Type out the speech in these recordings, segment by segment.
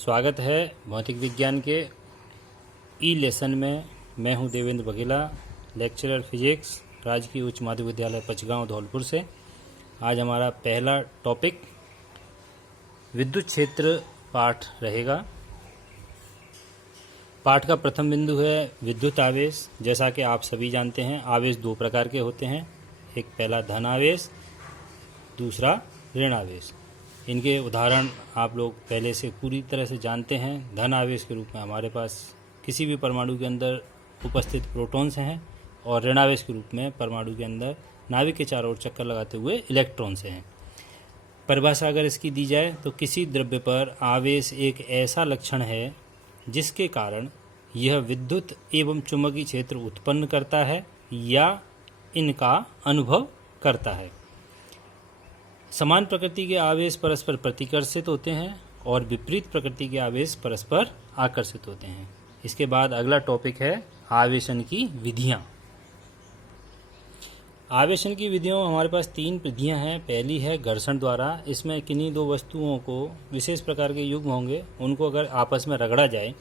स्वागत है भौतिक विज्ञान के ई लेसन में। मैं हूं देवेंद्र बघेला, लेक्चरर फिजिक्स, राजकीय उच्च माध्यमिक विद्यालय पचगांव धौलपुर से। आज हमारा पहला टॉपिक विद्युत क्षेत्र पाठ रहेगा। पाठ का प्रथम बिंदु है विद्युत आवेश। जैसा कि आप सभी जानते हैं, आवेश दो प्रकार के होते हैं। एक पहला धन आवेश, दूसरा ऋण आवेश। इनके उदाहरण आप लोग पहले से पूरी तरह से जानते हैं। धन आवेश के रूप में हमारे पास किसी भी परमाणु के अंदर उपस्थित प्रोटॉन्स हैं, और ऋण आवेश के रूप में परमाणु के अंदर नाभिक के चारों ओर चक्कर लगाते हुए इलेक्ट्रॉन्स हैं। परिभाषा अगर इसकी दी जाए तो किसी द्रव्य पर आवेश एक ऐसा लक्षण है जिसके कारण यह विद्युत एवं चुंबकीय क्षेत्र उत्पन्न करता है या इनका अनुभव करता है। समान प्रकृति के आवेश परस्पर प्रतिकर्षित होते हैं और विपरीत प्रकृति के आवेश परस्पर आकर्षित होते हैं। इसके बाद अगला टॉपिक है आवेशन की विधियां। आवेशन की विधियों हमारे पास तीन विधियां हैं। पहली है घर्षण द्वारा। इसमें किन्हीं दो वस्तुओं को विशेष प्रकार के युग्म होंगे, उनको अगर आपस में रगड़ा जाए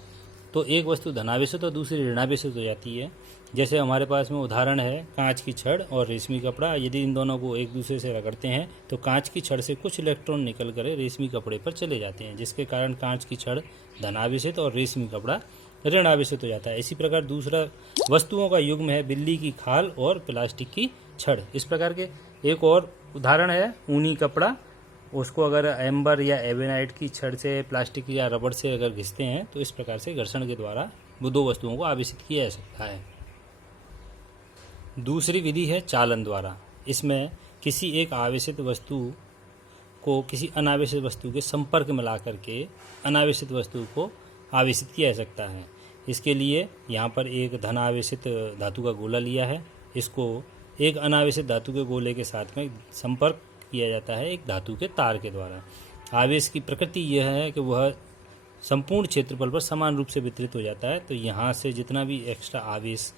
तो एक वस्तु धनावेशित और दूसरी ऋणावेशित हो जाती है। जैसे हमारे पास में उदाहरण है कांच की छड़ और रेशमी कपड़ा। यदि इन दोनों को एक दूसरे से रगड़ते हैं तो कांच की छड़ से कुछ इलेक्ट्रॉन निकल कर रेशमी कपड़े पर चले जाते हैं, जिसके कारण कांच की छड़ धनावेशित और रेशमी कपड़ा ऋणावेशित हो जाता है। इसी प्रकार दूसरा वस्तुओं का युग्म है बिल्ली की खाल और प्लास्टिक की छड़। इस प्रकार के एक और उदाहरण है ऊनी कपड़ा। उसको अगर एम्बर या एबेनाइट की छड़ से, प्लास्टिक या रबड़ से अगर घिसते हैं तो इस प्रकार से घर्षण के द्वारा वो दो वस्तुओं को आवेशित किया जा सकता है। दूसरी विधि है चालन द्वारा। इसमें किसी एक आवेशित वस्तु को किसी अनावेशित वस्तु के संपर्क में ला करके अनावेशित वस्तु को आवेशित किया जा सकता है। इसके लिए यहाँ पर एक धन आवेशित धातु का गोला लिया है। इसको एक अनावेशित धातु के गोले के साथ में संपर्क किया जाता है एक धातु के तार के द्वारा। आवेश की प्रकृति यह है कि वह संपूर्ण क्षेत्रफल पर समान रूप से वितरित हो जाता है। तो यहाँ से जितना भी एक्स्ट्रा आवेश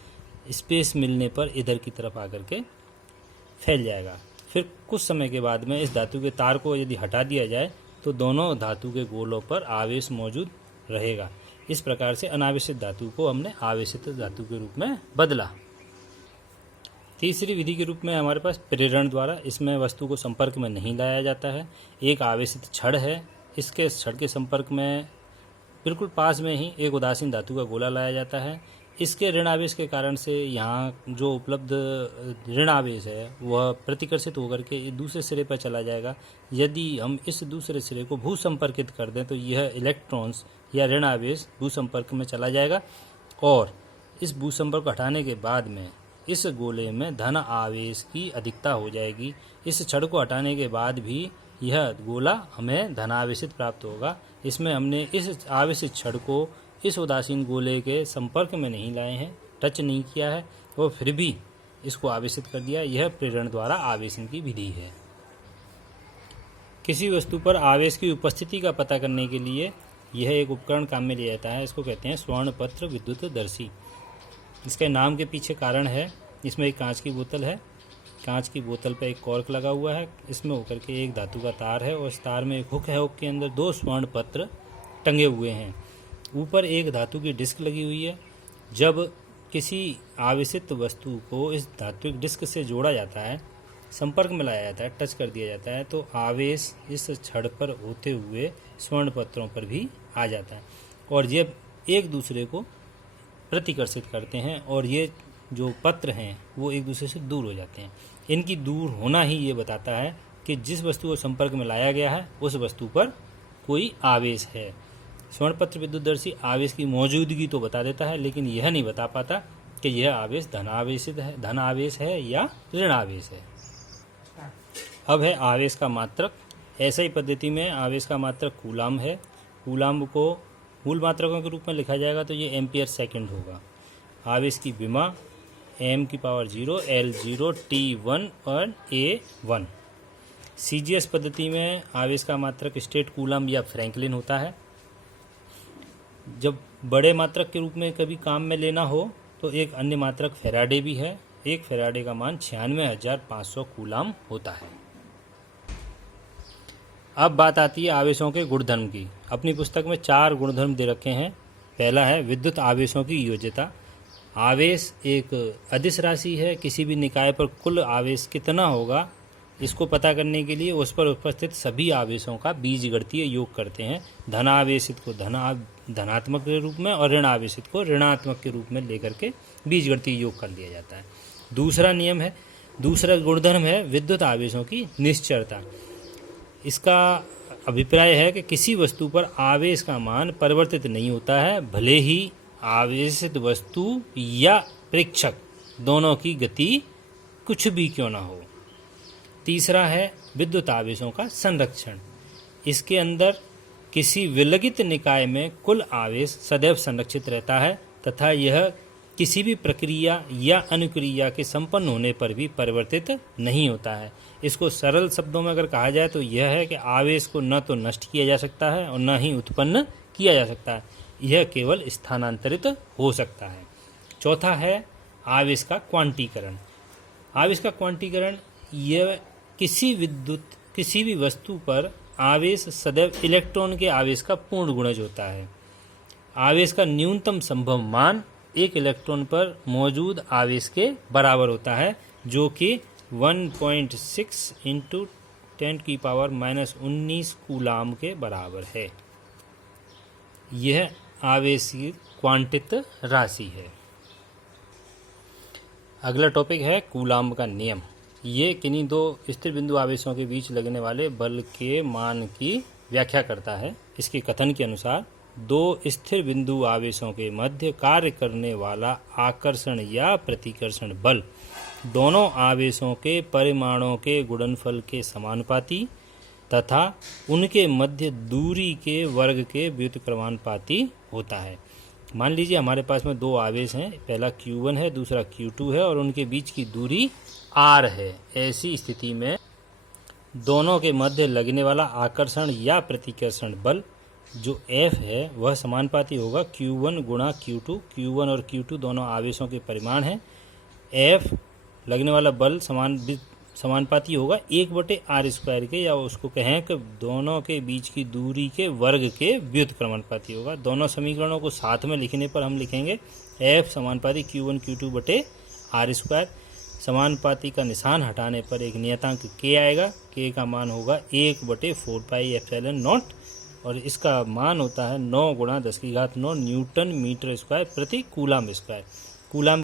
स्पेस मिलने पर इधर की तरफ आकर के फैल जाएगा। फिर कुछ समय के बाद में इस धातु के तार को यदि हटा दिया जाए तो दोनों धातु के गोलों पर आवेश मौजूद रहेगा। इस प्रकार से अनावेशित धातु को हमने आवेशित धातु के रूप में बदला। तीसरी विधि के रूप में हमारे पास प्रेरण द्वारा। इसमें वस्तु को संपर्क में नहीं लाया जाता है। एक आवेशित छड़ है, इसके छड़ के संपर्क में बिल्कुल पास में ही एक उदासीन धातु का गोला लाया जाता है। इसके ऋण आवेश के कारण से यहाँ जो उपलब्ध ऋण आवेश है वह प्रतिकर्षित होकर के दूसरे सिरे पर चला जाएगा। यदि हम इस दूसरे सिरे को भू संपर्कित कर दें तो यह इलेक्ट्रॉन्स या ऋण आवेश भू संपर्क में चला जाएगा, और इस भू संपर्क हटाने के बाद में इस गोले में धन आवेश की अधिकता हो जाएगी। इस छड़ को हटाने के बाद भी यह गोला हमें धनावेशित प्राप्त होगा। इसमें हमने इस आवेशित छड़ को इस उदासीन गोले के संपर्क में नहीं लाए हैं, टच नहीं किया है, और फिर भी इसको आवेशित कर दिया। यह प्रेरण द्वारा आवेशन की विधि है। किसी वस्तु पर आवेश की उपस्थिति का पता करने के लिए यह एक उपकरण काम में लिया जाता है। इसको कहते हैं स्वर्णपत्र विद्युतदर्शी। इसके नाम के पीछे कारण है। इसमें एक कांच की बोतल है। कांच की बोतल पर एक कॉर्क लगा हुआ है। इसमें होकर के एक धातु का तार है और इस तार में एक हुक है। हुक के अंदर दो स्वर्ण पत्र टंगे हुए हैं। ऊपर एक धातु की डिस्क लगी हुई है। जब किसी आवेशित वस्तु को इस धात्विक डिस्क से जोड़ा जाता है, संपर्क में लाया जाता है, टच कर दिया जाता है, तो आवेश इस छड़ पर होते हुए स्वर्ण पत्रों पर भी आ जाता है और ये एक दूसरे को प्रतिकर्षित करते हैं, और ये जो पत्र हैं वो एक दूसरे से दूर हो जाते हैं। इनकी दूर होना ही ये बताता है कि जिस वस्तु को संपर्क में लाया गया है उस वस्तु पर कोई आवेश है। स्वर्णपत्र विद्युतदर्शी आवेश की मौजूदगी तो बता देता है, लेकिन यह नहीं बता पाता कि यह आवेश धन आवेश है या ऋण आवेश है। अब है आवेश का मात्रक। ऐसा ही पद्धति में आवेश का मात्रक कूलाम है। कूलाम को मूल मात्रकों के रूप में लिखा जाएगा तो ये एम्पियर सेकंड होगा। आवेश की विमा m⁻0 L0 T1 और A1। CGS पद्धति में आवेश का मात्रक स्टेट कूलम या फ्रैंकलिन होता है। जब बड़े मात्रक के रूप में कभी काम में लेना हो तो एक अन्य मात्रक फैराडे भी है। एक फैराडे का मान 96,500 कूलम होता है। अब बात आती है आवेशों के गुणधर्म की। अपनी पुस्तक में 4 गुणधर्म दे रखे हैं। पहला है विद्युत आवेशों की योज्यता। आवेश एक अदिश राशि है, किसी भी निकाय पर कुल आवेश कितना होगा इसको पता करने के लिए उस पर उपस्थित सभी आवेशों का बीजगणितीय योग करते हैं। धन आवेशित को धनात्मक के रूप में और ऋण आवेशित को ऋणात्मक के रूप में लेकर के बीजगणितीय योग कर लिया जाता है। दूसरा गुणधर्म है विद्युत आवेशों की निश्चरता। इसका अभिप्राय है कि किसी वस्तु पर आवेश का मान परिवर्तित नहीं होता है, भले ही आवेशित वस्तु या प्रेक्षक दोनों की गति कुछ भी क्यों ना हो। तीसरा है विद्युत आवेशों का संरक्षण। इसके अंदर किसी विलगित निकाय में कुल आवेश सदैव संरक्षित रहता है तथा यह किसी भी प्रक्रिया या अनुक्रिया के संपन्न होने पर भी परिवर्तित नहीं होता है। इसको सरल शब्दों में अगर कहा जाए तो यह है कि आवेश को न तो नष्ट किया जा सकता है और न ही उत्पन्न किया जा सकता है, यह केवल स्थानांतरित हो सकता है। चौथा है आवेश का क्वांटीकरण। आवेश का क्वांटीकरण यह किसी भी वस्तु पर आवेश सदैव इलेक्ट्रॉन के आवेश का पूर्ण गुणज होता है। आवेश का न्यूनतम संभव मान एक इलेक्ट्रॉन पर मौजूद आवेश के बराबर होता है, जो कि 1.6 × 10⁻⁻19 कूलाम के बराबर है। यह आवेश की क्वांटित राशि है। अगला टॉपिक है कूलाम का नियम। ये किन्हीं 2 स्थिर बिंदु आवेशों के बीच लगने वाले बल के मान की व्याख्या करता है। इसके कथन के अनुसार 2 स्थिर बिंदु आवेशों के मध्य कार्य करने वाला आकर्षण या प्रतिकर्षण बल दोनों आवेशों के परिमाणों के गुणनफल के समानुपाती तथा उनके मध्य दूरी के वर्ग के व्युत्क्रमानुपाती होता है। मान लीजिए हमारे पास में 2 आवेश हैं, पहला Q1 है, दूसरा Q2 है और उनके बीच की दूरी R है। ऐसी स्थिति में दोनों के मध्य लगने वाला आकर्षण या प्रतिकर्षण बल जो F है वह समानुपाती होगा Q1 गुणा Q2। Q1 और Q2 दोनों आवेशों के परिमाण हैं। F लगने वाला बल समानुपाती होगा 1/r² के, या उसको कहें कि दोनों के बीच की दूरी के वर्ग के व्युत्क्रमानुपाती होगा। दोनों समीकरणों को साथ में लिखने पर हम लिखेंगे F समानुपाती Q1 Q2/r²। समानुपाती का निशान हटाने पर एक नियतांक K आएगा। K का मान होगा 1/4πε0 और इसका मान होता है 9 × 10⁹ न्यूटन मीटर स्क्वायर प्रति कूलाम स्क्वायर। कूलाम